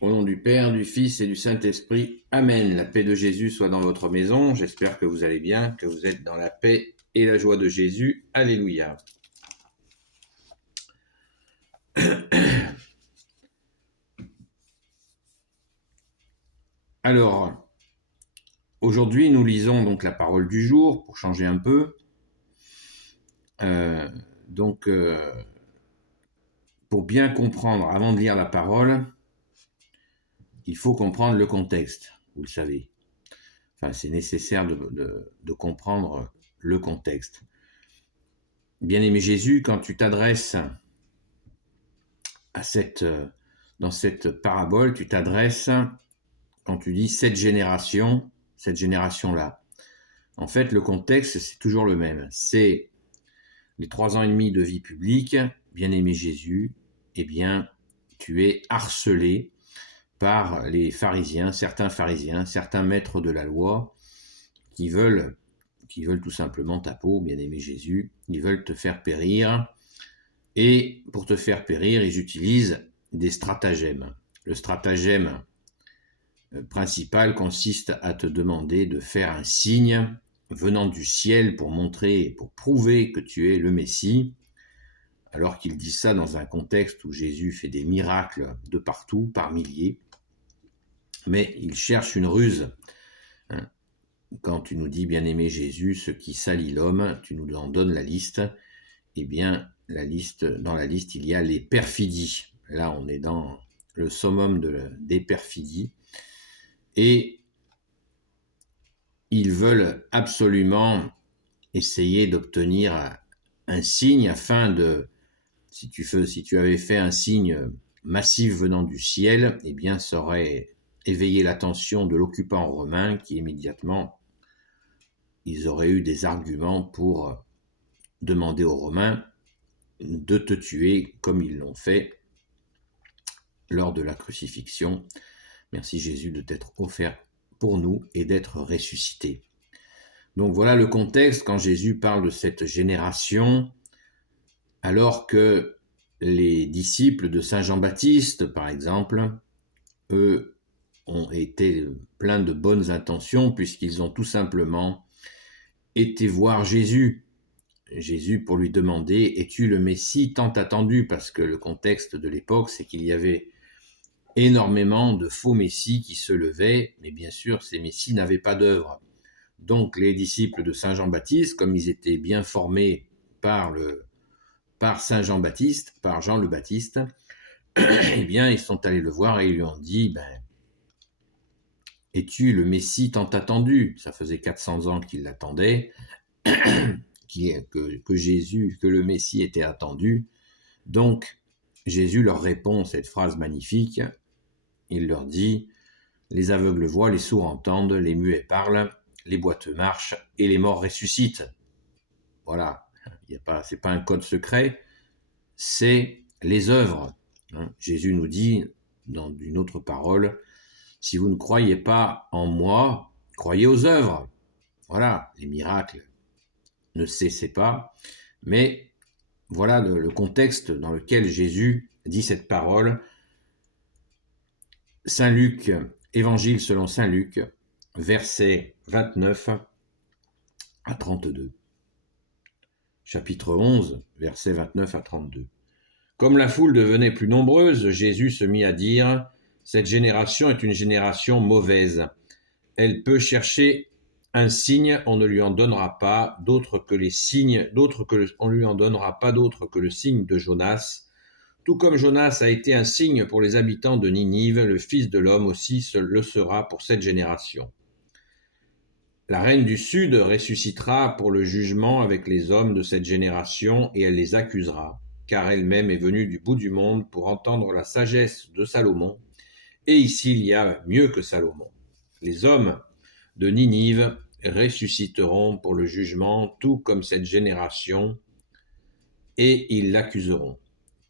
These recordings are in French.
Au nom du Père, du Fils et du Saint-Esprit. Amen. La paix de Jésus soit dans votre maison. J'espère que vous allez bien, que vous êtes dans la paix et la joie de Jésus. Alléluia. Alors, aujourd'hui, nous lisons donc la parole du jour pour changer un peu. Donc, pour bien comprendre, avant de lire la parole, il faut comprendre le contexte, vous le savez. Enfin, c'est nécessaire de comprendre le contexte. Bien-aimé Jésus, quand tu t'adresses dans cette parabole, tu t'adresses, quand tu dis cette génération-là. En fait, le contexte, c'est toujours le même. C'est les 3 ans et demi de vie publique, bien-aimé Jésus, eh bien, tu es harcelé par les pharisiens, certains maîtres de la loi, qui veulent tout simplement ta peau, bien-aimé Jésus, ils veulent te faire périr, et pour te faire périr, ils utilisent des stratagèmes. Le stratagème principal consiste à te demander de faire un signe venant du ciel pour montrer, pour prouver que tu es le Messie, alors qu'ils disent ça dans un contexte où Jésus fait des miracles de partout, par milliers. Mais ils cherchent une ruse. Quand tu nous dis, bien-aimé Jésus, ce qui salit l'homme, tu nous en donnes la liste. Eh bien, dans la liste, il y a les perfidies. Là, on est dans le summum des perfidies. Et ils veulent absolument essayer d'obtenir un signe afin de, si tu avais fait un signe massif venant du ciel, eh bien, ça aurait éveillé l'attention de l'occupant romain qui immédiatement, ils auraient eu des arguments pour demander aux Romains de te tuer comme ils l'ont fait lors de la crucifixion. Merci Jésus de t'être offert pour nous et d'être ressuscité. Donc voilà le contexte quand Jésus parle de cette génération, alors que les disciples de Saint Jean-Baptiste, par exemple, eux ont été pleins de bonnes intentions puisqu'ils ont tout simplement été voir Jésus. Jésus pour lui demander « Es-tu le Messie tant attendu ?» Parce que le contexte de l'époque, c'est qu'il y avait énormément de faux messies qui se levaient, mais bien sûr, ces messies n'avaient pas d'œuvre. Donc les disciples de Saint Jean-Baptiste, comme ils étaient bien formés par Saint Jean-Baptiste, par Jean le Baptiste, eh bien, ils sont allés le voir et ils lui ont dit « Es-tu le Messie tant attendu ?» Ça faisait 400 ans qu'ils l'attendaient, que le Messie était attendu. Donc, Jésus leur répond cette phrase magnifique. Il leur dit « Les aveugles voient, les sourds entendent, les muets parlent, les boiteux marchent et les morts ressuscitent. » Voilà, c'est pas un code secret, c'est les œuvres. Jésus nous dit dans une autre parole « Si vous ne croyez pas en moi, croyez aux œuvres. » Voilà, les miracles ne cessez pas, mais voilà le contexte dans lequel Jésus dit cette parole. Saint Luc, Évangile selon Saint Luc, versets 29 à 32. Chapitre 11, versets 29 à 32. Comme la foule devenait plus nombreuse, Jésus se mit à dire « Cette génération est une génération mauvaise. Elle peut chercher un signe, on ne lui en donnera pas d'autre que on lui en donnera pas d'autre que le signe de Jonas. Tout comme Jonas a été un signe pour les habitants de Ninive, le Fils de l'homme aussi le sera pour cette génération. La reine du Sud ressuscitera pour le jugement avec les hommes de cette génération et elle les accusera, car elle-même est venue du bout du monde pour entendre la sagesse de Salomon. Et ici, il y a mieux que Salomon. Les hommes de Ninive ressusciteront pour le jugement, tout comme cette génération, et ils l'accuseront,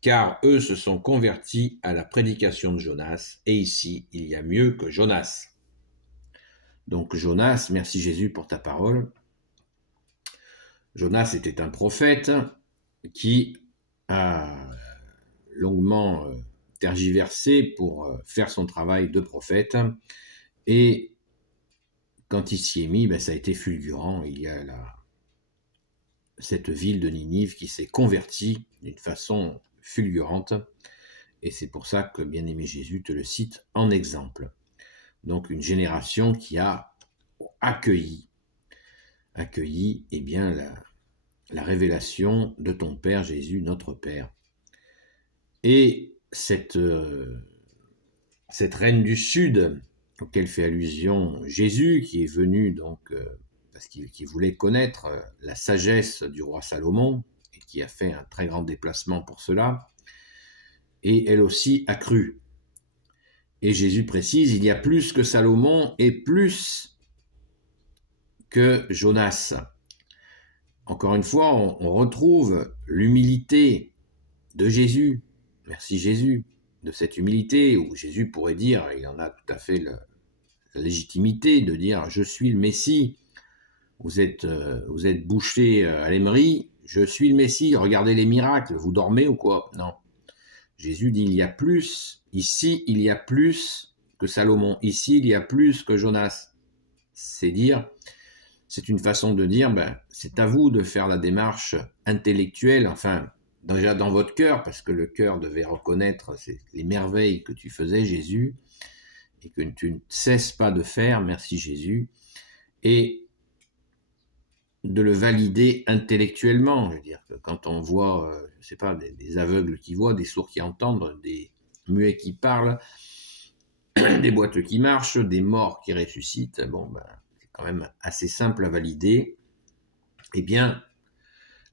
car eux se sont convertis à la prédication de Jonas, et ici, il y a mieux que Jonas. Donc Jonas, merci Jésus pour ta parole. Jonas était un prophète qui a longuement tergiversé pour faire son travail de prophète. Et quand il s'y est mis, ça a été fulgurant. Il y a cette ville de Ninive qui s'est convertie d'une façon fulgurante. Et c'est pour ça que bien-aimé Jésus te le cite en exemple. Donc une génération qui a accueilli la révélation de ton Père Jésus, notre Père. Et cette reine du Sud, auquel fait allusion Jésus, qui est venu donc parce qu'il voulait connaître la sagesse du roi Salomon, et qui a fait un très grand déplacement pour cela, et elle aussi a cru. Et Jésus précise, il y a plus que Salomon et plus que Jonas. Encore une fois, on retrouve l'humilité de Jésus. Merci Jésus, de cette humilité où Jésus pourrait dire, il en a tout à fait la légitimité de dire « Je suis le Messie ». Vous êtes bouché à l'émery, je suis le Messie, regardez les miracles, vous dormez ou quoi? Non. Jésus dit, il y a plus, ici il y a plus que Salomon, ici il y a plus que Jonas. C'est une façon de dire, c'est à vous de faire la démarche intellectuelle, enfin, déjà dans votre cœur, parce que le cœur devait reconnaître les merveilles que tu faisais, Jésus, et que tu ne cesses pas de faire, merci Jésus, et de le valider intellectuellement. Je veux dire que quand on voit, je sais pas, des aveugles qui voient, des sourds qui entendent, des muets qui parlent, des boiteux qui marchent, des morts qui ressuscitent, c'est quand même assez simple à valider. Eh bien,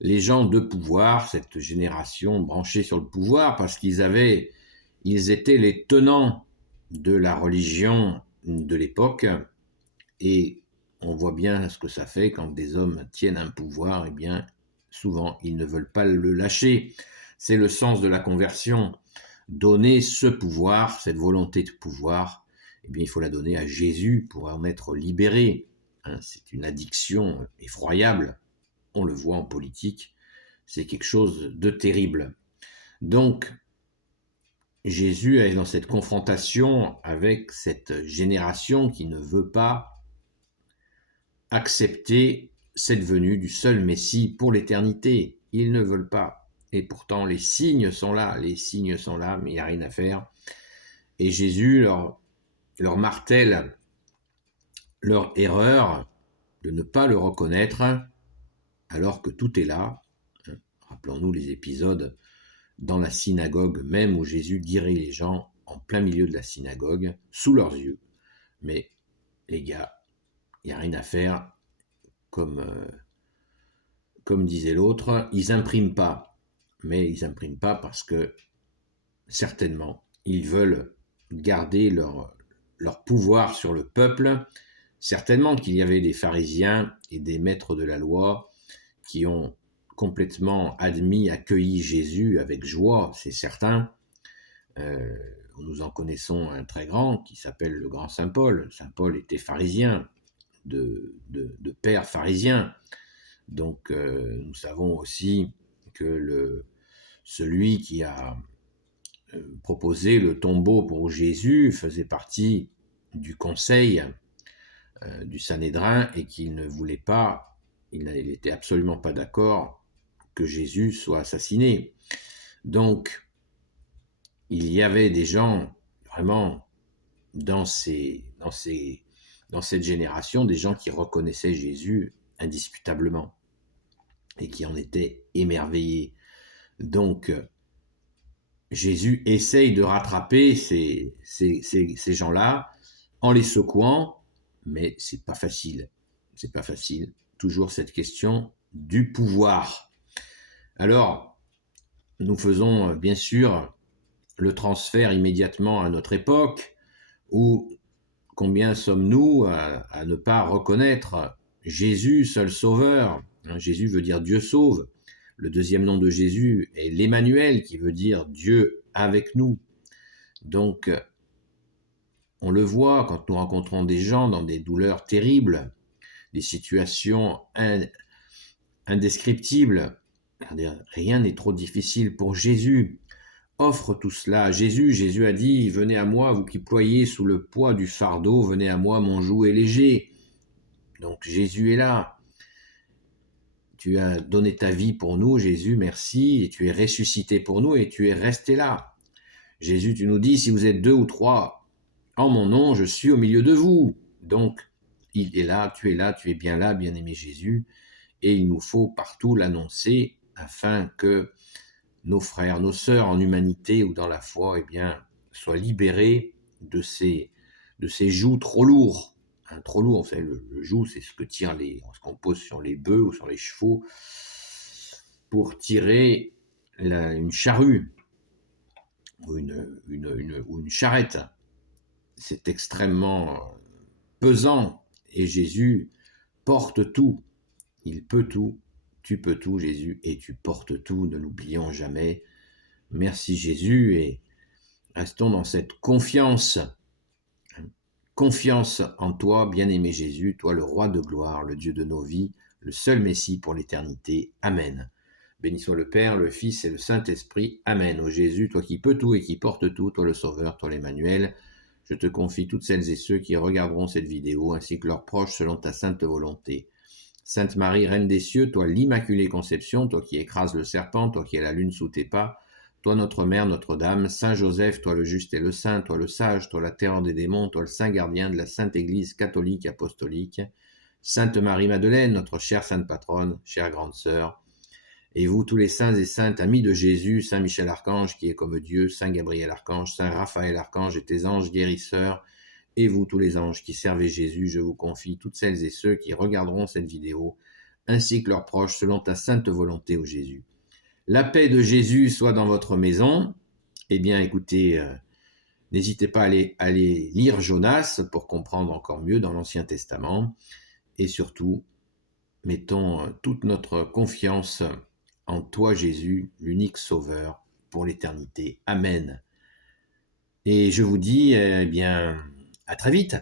les gens de pouvoir, cette génération branchée sur le pouvoir, parce qu'ils étaient les tenants de la religion de l'époque, et on voit bien ce que ça fait quand des hommes tiennent un pouvoir, souvent ils ne veulent pas le lâcher. C'est le sens de la conversion. Donner ce pouvoir, cette volonté de pouvoir, il faut la donner à Jésus pour en être libéré. C'est une addiction effroyable. On le voit en politique. C'est quelque chose de terrible. Donc, Jésus est dans cette confrontation avec cette génération qui ne veut pas accepter cette venue du seul Messie pour l'éternité. Ils ne veulent pas. Et pourtant, les signes sont là, mais il n'y a rien à faire. Et Jésus leur martèle leur erreur de ne pas le reconnaître, alors que tout est là. Rappelons-nous les épisodes dans la synagogue, même où Jésus guérit les gens en plein milieu de la synagogue, sous leurs yeux. Mais les gars, il n'y a rien à faire. Comme disait l'autre, ils n'impriment pas. Mais ils n'impriment pas parce que, certainement, ils veulent garder leur pouvoir sur le peuple. Certainement qu'il y avait des pharisiens et des maîtres de la loi qui ont complètement accueilli Jésus avec joie, c'est certain. Nous en connaissons un très grand qui s'appelle le grand Saint Paul. Saint Paul était pharisien, de père pharisien. Donc nous savons aussi que celui qui a proposé le tombeau pour Jésus faisait partie du conseil du Sanhédrin et qu'il ne voulait pas, il n'était absolument pas d'accord que Jésus soit assassiné. Donc il y avait des gens vraiment dans cette génération, des gens qui reconnaissaient Jésus indiscutablement et qui en étaient émerveillés. Donc Jésus essaye de rattraper ces gens-là en les secouant, mais c'est pas facile. C'est pas facile. Toujours cette question du pouvoir. Alors, nous faisons bien sûr le transfert immédiatement à notre époque, où combien sommes-nous à ne pas reconnaître Jésus, seul sauveur. Jésus veut dire Dieu sauve. Le deuxième nom de Jésus est l'Emmanuel, qui veut dire Dieu avec nous. Donc, on le voit quand nous rencontrons des gens dans des douleurs terribles, des situations indescriptibles. Rien n'est trop difficile pour Jésus. offre tout cela à Jésus. Jésus a dit, venez à moi, vous qui ployez sous le poids du fardeau, venez à moi, mon joug est léger. Donc Jésus est là. Tu as donné ta vie pour nous, Jésus, merci, et tu es ressuscité pour nous, et tu es resté là. Jésus, tu nous dis, si vous êtes 2 ou 3 en mon nom, je suis au milieu de vous. Donc, il est là, tu es bien là, bien-aimé Jésus, et il nous faut partout l'annoncer afin que nos frères, nos sœurs en humanité ou dans la foi, eh bien, soient libérés de ces jougs trop lourds. Hein, trop lourd, vous savez, le joug, c'est ce qu'on pose sur les bœufs ou sur les chevaux pour tirer une charrue ou une charrette. C'est extrêmement pesant et Jésus porte tout. Il peut tout, tu peux tout, Jésus, et tu portes tout, ne l'oublions jamais. Merci Jésus, et restons dans cette confiance. Confiance en toi, bien-aimé Jésus, toi le roi de gloire, le Dieu de nos vies, le seul Messie pour l'éternité. Amen. Béni soit le Père, le Fils et le Saint-Esprit. Amen. Ô Jésus, toi qui peux tout et qui portes tout, toi le Sauveur, toi l'Emmanuel, je te confie toutes celles et ceux qui regarderont cette vidéo, ainsi que leurs proches selon ta sainte volonté. Sainte Marie, Reine des cieux, toi l'Immaculée Conception, toi qui écrases le serpent, toi qui es la lune sous tes pas, toi notre Mère, Notre-Dame, Saint Joseph, toi le juste et le saint, toi le sage, toi la terreur des démons, toi le saint gardien de la Sainte Église catholique apostolique, Sainte Marie-Madeleine, notre chère sainte patronne, chère grande sœur, et vous tous les saints et saintes amis de Jésus, Saint Michel Archange qui est comme Dieu, Saint Gabriel Archange, Saint Raphaël Archange et tes anges guérisseurs, et vous tous les anges qui servez Jésus, je vous confie toutes celles et ceux qui regarderont cette vidéo, ainsi que leurs proches, selon ta sainte volonté, ô Jésus. La paix de Jésus soit dans votre maison. Eh bien, écoutez, n'hésitez pas à aller lire Jonas pour comprendre encore mieux dans l'Ancien Testament. Et surtout, mettons toute notre confiance en toi, Jésus, l'unique Sauveur pour l'éternité. Amen. Et je vous dis, eh bien, à très vite.